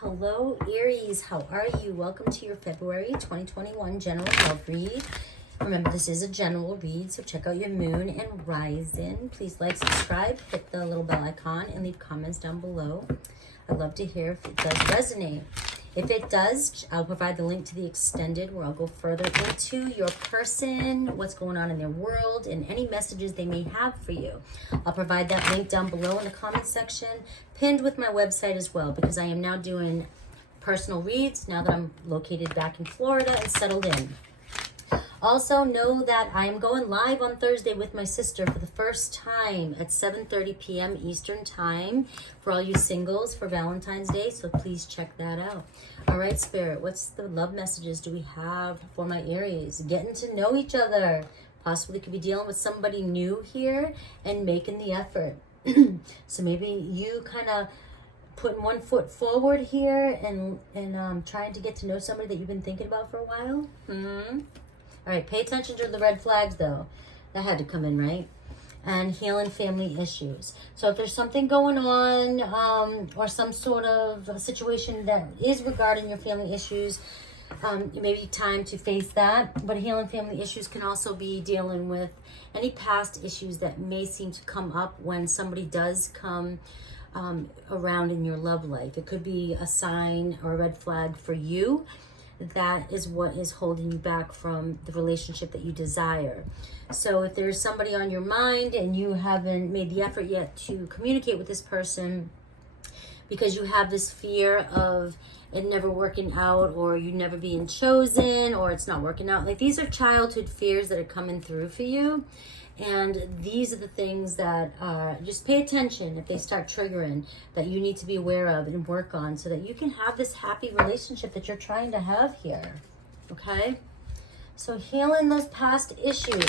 Hello, Aries. How are you? Welcome to your February 2021 general health read. Remember, this is a general read, so check out your moon and rising. Please like, subscribe, hit the little bell icon, and leave comments down below. I'd love to hear if it does resonate. If it does, I'll provide the link to the extended where I'll go further into your person, what's going on in their world, and any messages they may have for you. I'll provide that link down below in the comment section, pinned with my website as well, because I am now doing personal reads now that I'm located back in Florida and settled in. Also, know that I am going live on Thursday with my sister for the first time at 7:30 p.m. Eastern Time for all you singles for Valentine's Day, so please check that out. All right, Spirit, what's the love messages do we have for my Aries? Getting to know each other. Possibly could be dealing with somebody new here and making the effort. So maybe you kind of putting one foot forward here and trying to get to know somebody that you've been thinking about for a while. All right, pay attention to the red flags, though. That had to come in, right? And healing family issues. So if there's something going on or some sort of a situation that is regarding your family issues, it may be time to face that. But healing family issues can also be dealing with any past issues that may seem to come up when somebody does come around in your love life. It could be a sign or a red flag for you. That is what is holding you back from the relationship that you desire. So if there's somebody on your mind and you haven't made the effort yet to communicate with this person because you have this fear of it never working out, or you never being chosen, or it's not working out, like these are childhood fears that are coming through for you. And these are the things that just pay attention if they start triggering, that you need to be aware of and work on so that you can have this happy relationship that you're trying to have here. Okay? So healing those past issues.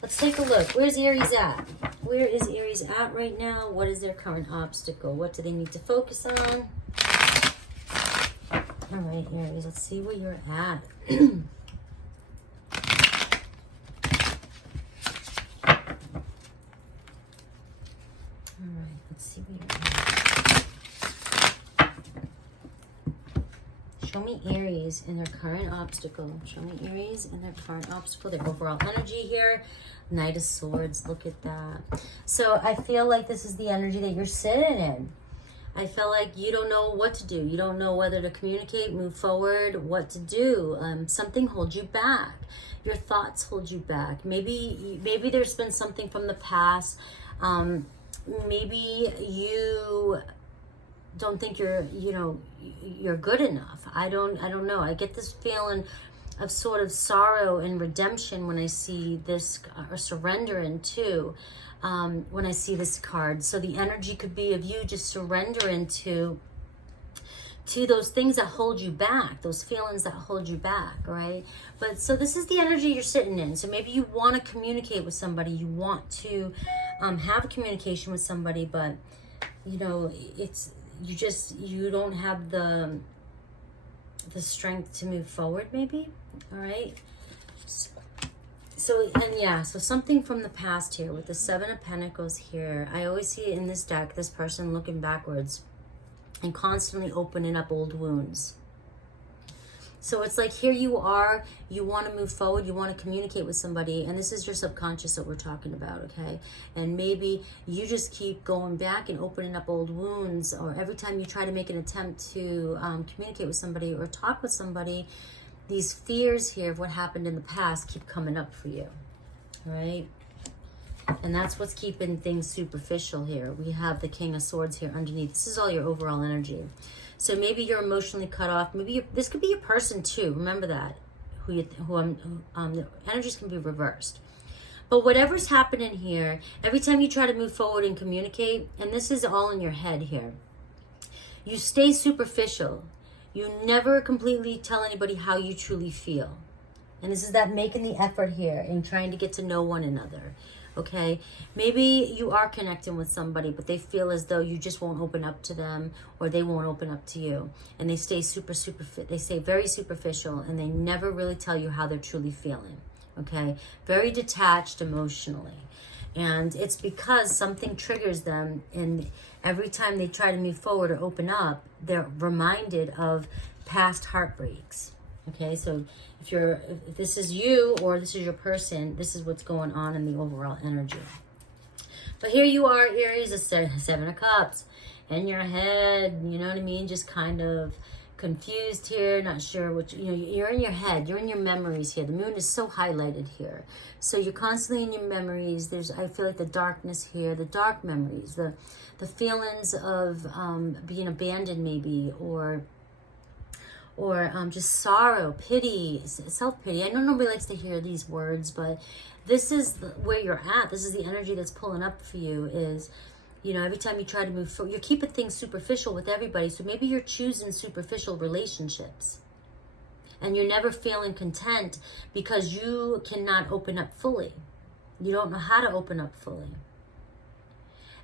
Let's take a look. Where's Aries at? Where is Aries at right now? What is their current obstacle? What do they need to focus on? All right, Aries, let's see where you're at. Show me Aries and their current obstacle. Show me Aries and their current obstacle, their overall energy here. Knight of Swords, look at that. So I feel like this is the energy that you're sitting in. I feel like you don't know what to do. You don't know whether to communicate, move forward, what to do. Something holds you back. Your thoughts hold you back. Maybe there's been something from the past. Maybe you don't think you're good enough. I don't know. I get this feeling of sort of sorrow and redemption when I see this, or surrendering too, when I see this card. So the energy could be of you just surrendering to those things that hold you back, those feelings that hold you back, right? But so this is the energy you're sitting in. So maybe you want to communicate with somebody, you want to have a communication with somebody, but you don't have the strength to move forward, maybe. All right. So something from the past here with the Seven of Pentacles here. I always see it in this deck, this person looking backwards and constantly opening up old wounds. So it's like here you are, you want to move forward, you want to communicate with somebody, and this is your subconscious that we're talking about, okay? And maybe you just keep going back and opening up old wounds, or every time you try to make an attempt to communicate with somebody or talk with somebody, these fears here of what happened in the past keep coming up for you, all right? And that's what's keeping things superficial here. We have the King of Swords here underneath. This is all your overall energy. So maybe you're emotionally cut off. Maybe this could be your person too. Remember that. The energies can be reversed. But whatever's happening here, every time you try to move forward and communicate, and this is all in your head here, you stay superficial. You never completely tell anybody how you truly feel. And this is that making the effort here and trying to get to know one another. Okay, maybe you are connecting with somebody, but they feel as though you just won't open up to them, or they won't open up to you, and they stay they stay very superficial, and they never really tell you how they're truly feeling. Okay, very detached emotionally, and it's because something triggers them, and every time they try to move forward or open up, they're reminded of past heartbreaks. Okay, so if this is you or this is your person, this is what's going on in the overall energy. But here you are, Aries, the Seven of Cups, in your head, you know what I mean? Just kind of confused here, not sure what, you're in your head, you're in your memories here. The moon is so highlighted here. So you're constantly in your memories. I feel like the darkness here, the dark memories, the feelings of being abandoned maybe, or just sorrow, pity, self-pity. I know nobody likes to hear these words, but this is where you're at. This is the energy that's pulling up for you is, every time you try to move forward, you're keeping things superficial with everybody. So maybe you're choosing superficial relationships. And you're never feeling content because you cannot open up fully. You don't know how to open up fully.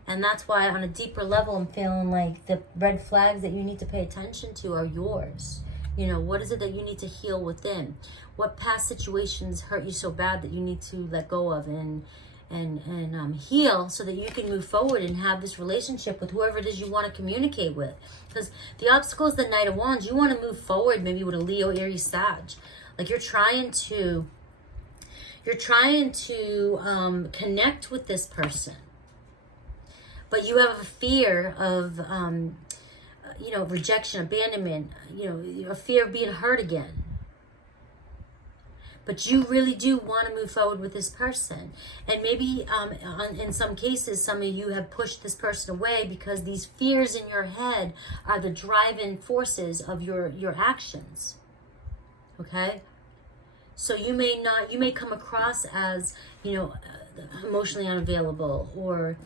And that's why on a deeper level, I'm feeling like the red flags that you need to pay attention to are yours. What is it that you need to heal within? What past situations hurt you so bad that you need to let go of and heal so that you can move forward and have this relationship with whoever it is you want to communicate with? Because the obstacle is the Knight of Wands. You want to move forward maybe with a Leo, Aries, Sag. Like you're trying to connect with this person, but you have a fear of rejection, abandonment, a fear of being hurt again. But you really do want to move forward with this person. And maybe in some cases, some of you have pushed this person away because these fears in your head are the driving forces of your actions. Okay? So you may come across as, emotionally unavailable or,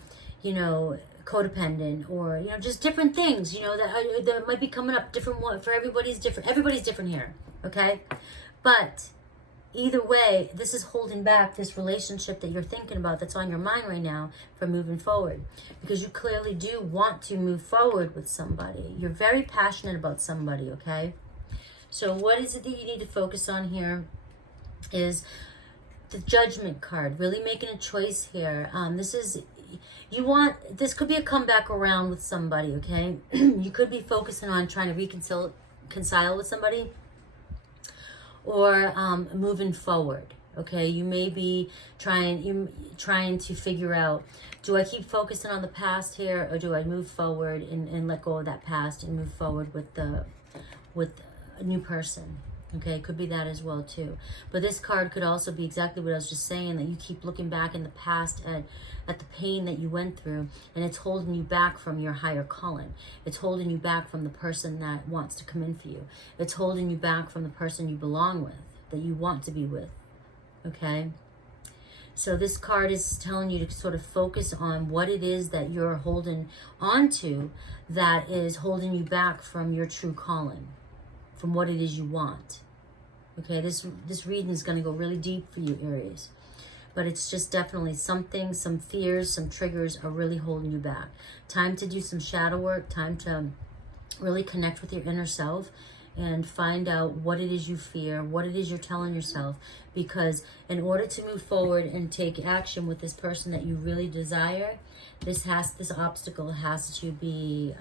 codependent, or just different things that might be coming up. Different one for everybody's different here, okay? But either way, this is holding back this relationship that you're thinking about, that's on your mind right now, from moving forward, because you clearly do want to move forward with somebody. You're very passionate about somebody, okay? So what is it that you need to focus on here is the Judgment card, really making a choice here. This could be a comeback around with somebody, okay? You could be focusing on trying to reconcile with somebody, or moving forward, okay? You may be trying to figure out, do I keep focusing on the past here, or do I move forward and let go of that past and move forward with a new person? Okay, could be that as well too. But this card could also be exactly what I was just saying, that you keep looking back in the past at the pain that you went through, and it's holding you back from your higher calling. It's holding you back from the person that wants to come in for you. It's holding you back from the person you belong with, that you want to be with. Okay? So this card is telling you to sort of focus on what it is that you're holding on to that is holding you back from your true calling, from what it is you want. Okay, this reading is going to go really deep for you, Aries. But it's just definitely something, some fears, some triggers are really holding you back. Time to do some shadow work, time to really connect with your inner self and find out what it is you fear, what it is you're telling yourself. Because in order to move forward and take action with this person that you really desire, this obstacle has to be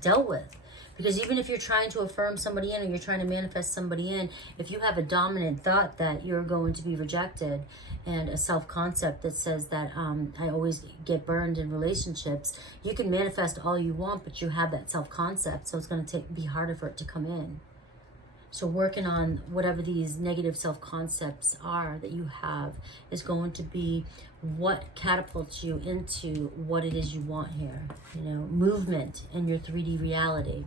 dealt with. Because even if you're trying to affirm somebody in, or you're trying to manifest somebody in, if you have a dominant thought that you're going to be rejected, and a self-concept that says that I always get burned in relationships, you can manifest all you want, but you have that self-concept, so it's going to be harder for it to come in. So working on whatever these negative self-concepts are that you have is going to be what catapults you into what it is you want here. Movement in your 3D reality.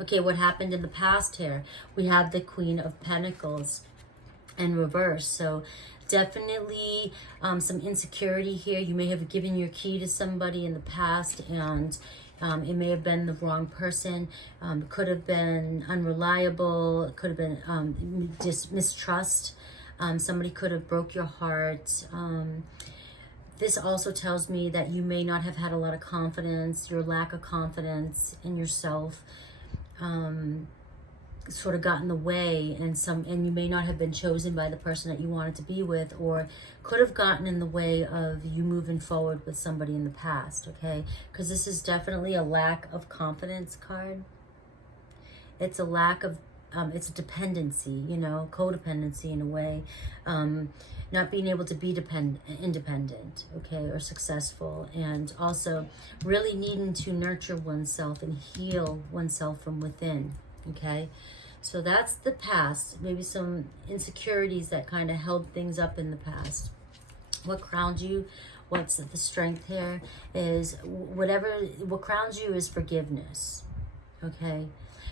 Okay, what happened in the past here? We have the Queen of Pentacles in reverse. So definitely some insecurity here. You may have given your key to somebody in the past, and it may have been the wrong person. Could have been unreliable. It could have been just mistrust. Somebody could have broke your heart. This also tells me that you may not have had a lot of confidence, your lack of confidence in yourself. sort of got in the way, and you may not have been chosen by the person that you wanted to be with, or could have gotten in the way of you moving forward with somebody in the past, okay? Because this is definitely a lack of confidence card. It's a lack of, it's a dependency, you know, codependency in a way. Not being able to be independent, okay, or successful, and also really needing to nurture oneself and heal oneself from within, okay? So that's the past. Maybe some insecurities that kind of held things up in the past. What crowns you, what's the strength here is what crowns you is forgiveness, okay?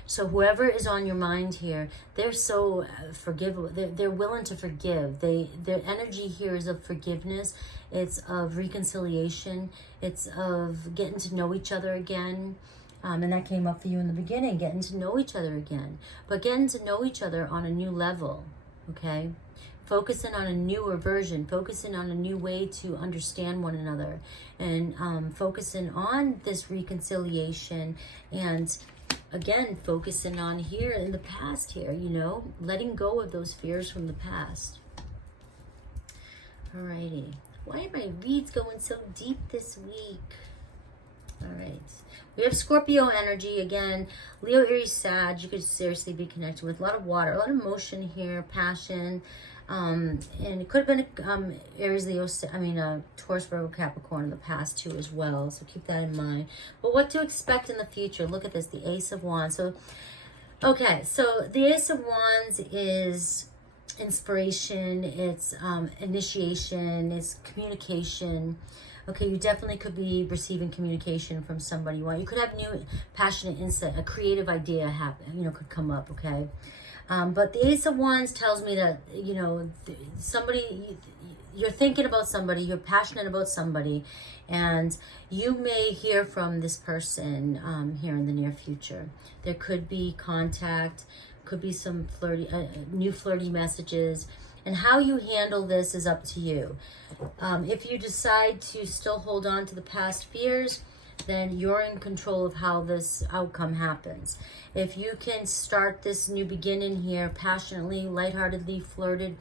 So whoever is on your mind here, they're so forgivable. They're willing to forgive. Their energy here is of forgiveness. It's of reconciliation. It's of getting to know each other again. And that came up for you in the beginning, getting to know each other again. But getting to know each other on a new level, okay? Focusing on a newer version, focusing on a new way to understand one another, and focusing on this reconciliation, and again, focusing on here in the past here, you know, letting go of those fears from the past. Alrighty. Why are my reads going so deep this week? All right. We have Scorpio energy again. Leo, Aries, Sag. You could seriously be connected with a lot of water, a lot of emotion here, passion. And it could have been Aries, Leo, Taurus, Virgo, Capricorn in the past too as well. So keep that in mind. But what to expect in the future? Look at this, the Ace of Wands. So, okay, so the Ace of Wands is inspiration. It's initiation. It's communication. Okay, you definitely could be receiving communication from somebody you want. You could have new passionate insight, a creative idea happen, you know, could come up, okay? But the Ace of Wands tells me that, you know, you're thinking about somebody, you're passionate about somebody, and you may hear from this person here in the near future. There could be contact, could be some new flirty messages, and how you handle this is up to you. If you decide to still hold on to the past fears, then you're in control of how this outcome happens. If you can start this new beginning here passionately, lightheartedly, flirt,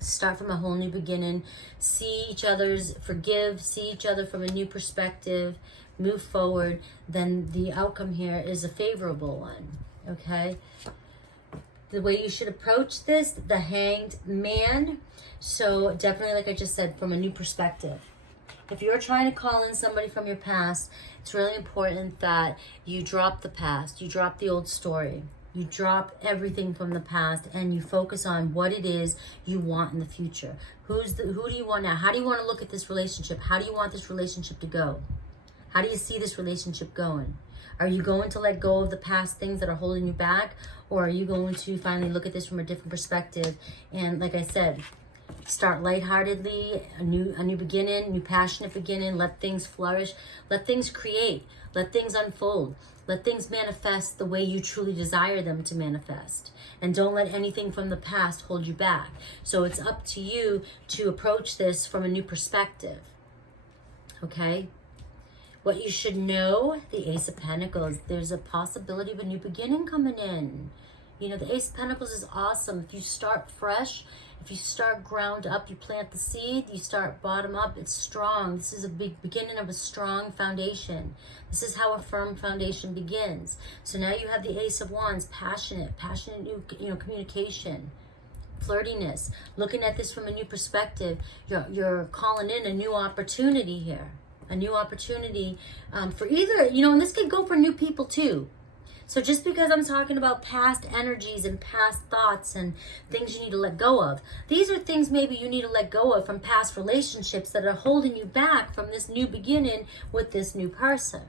start from a whole new beginning, forgive, see each other from a new perspective, move forward, then the outcome here is a favorable one, okay? The way you should approach this, the Hanged Man. So definitely, like I just said, from a new perspective. If you're trying to call in somebody from your past, it's really important that you drop the past, you drop the old story, you drop everything from the past, and you focus on what it is you want in the future. Who do you want now? How do you want to look at this relationship? How do you want this relationship to go? How do you see this relationship going? Are you going to let go of the past things that are holding you back? Or are you going to finally look at this from a different perspective? And like I said, start lightheartedly, a new beginning, new passionate beginning, let things flourish, let things create, let things unfold, let things manifest the way you truly desire them to manifest. And don't let anything from the past hold you back. So it's up to you to approach this from a new perspective, okay? What you should know, the Ace of Pentacles, there's a possibility of a new beginning coming in. You know, the Ace of Pentacles is awesome. If you start fresh, if you start ground up, you plant the seed, you start bottom up, it's strong. This is a big beginning of a strong foundation. This is how a firm foundation begins. So now you have the Ace of Wands, passionate new communication, flirtiness, looking at this from a new perspective. You're calling in a new opportunity here. A new opportunity for either, and this could go for new people too. So just because I'm talking about past energies and past thoughts and things you need to let go of, these are things maybe you need to let go of from past relationships that are holding you back from this new beginning with this new person.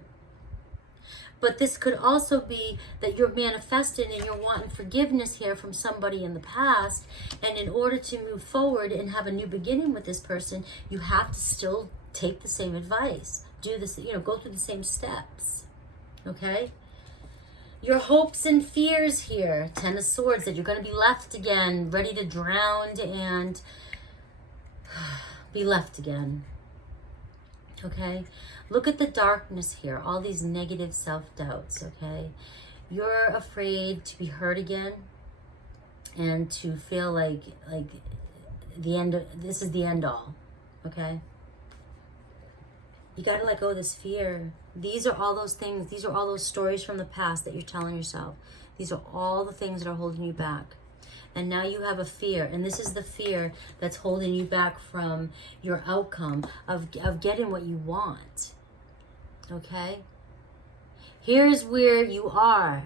But this could also be that you're manifesting and you're wanting forgiveness here from somebody in the past. And in order to move forward and have a new beginning with this person, you have to still take the same advice. Do this, go through the same steps. Okay? Your hopes and fears here. Ten of Swords, that you're going to be left again, ready to drown and be left again. Okay? Look at the darkness here, all these negative self-doubts, okay? You're afraid to be hurt again and to feel like the end, this is the end all, okay? You got to let go of this fear. These are all those things. These are all those stories from the past that you're telling yourself. These are all the things that are holding you back. And now you have a fear. And this is the fear that's holding you back from your outcome of getting what you want. Okay? Here's where you are.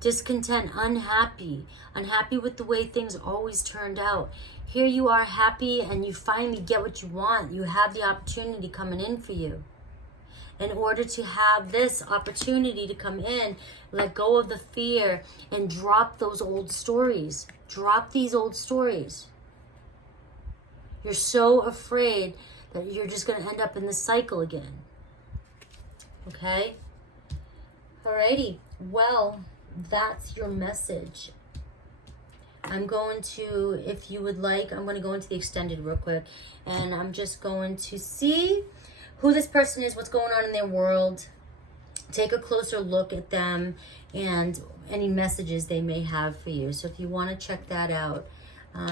Discontent, unhappy. Unhappy with the way things always turned out. Here you are happy and you finally get what you want. You have the opportunity coming in for you. In order to have this opportunity to come in, let go of the fear and drop those old stories. Drop these old stories. You're so afraid that you're just going to end up in this cycle again. Okay? Alrighty. Well, that's your message. I'm going to, if you would like, I'm going to go into the extended real quick. And I'm just going to see who this person is, what's going on in their world. Take a closer look at them and any messages they may have for you. So if you want to check that out,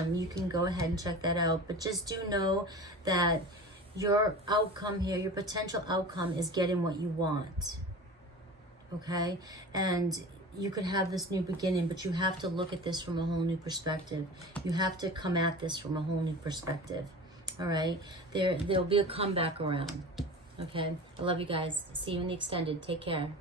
you can go ahead and check that out. But just do know that your outcome here, your potential outcome is getting what you want. Okay? And you could have this new beginning, but you have to look at this from a whole new perspective. You have to come at this from a whole new perspective. All right? There'll be a comeback around. Okay? I love you guys. See you in the extended. Take care.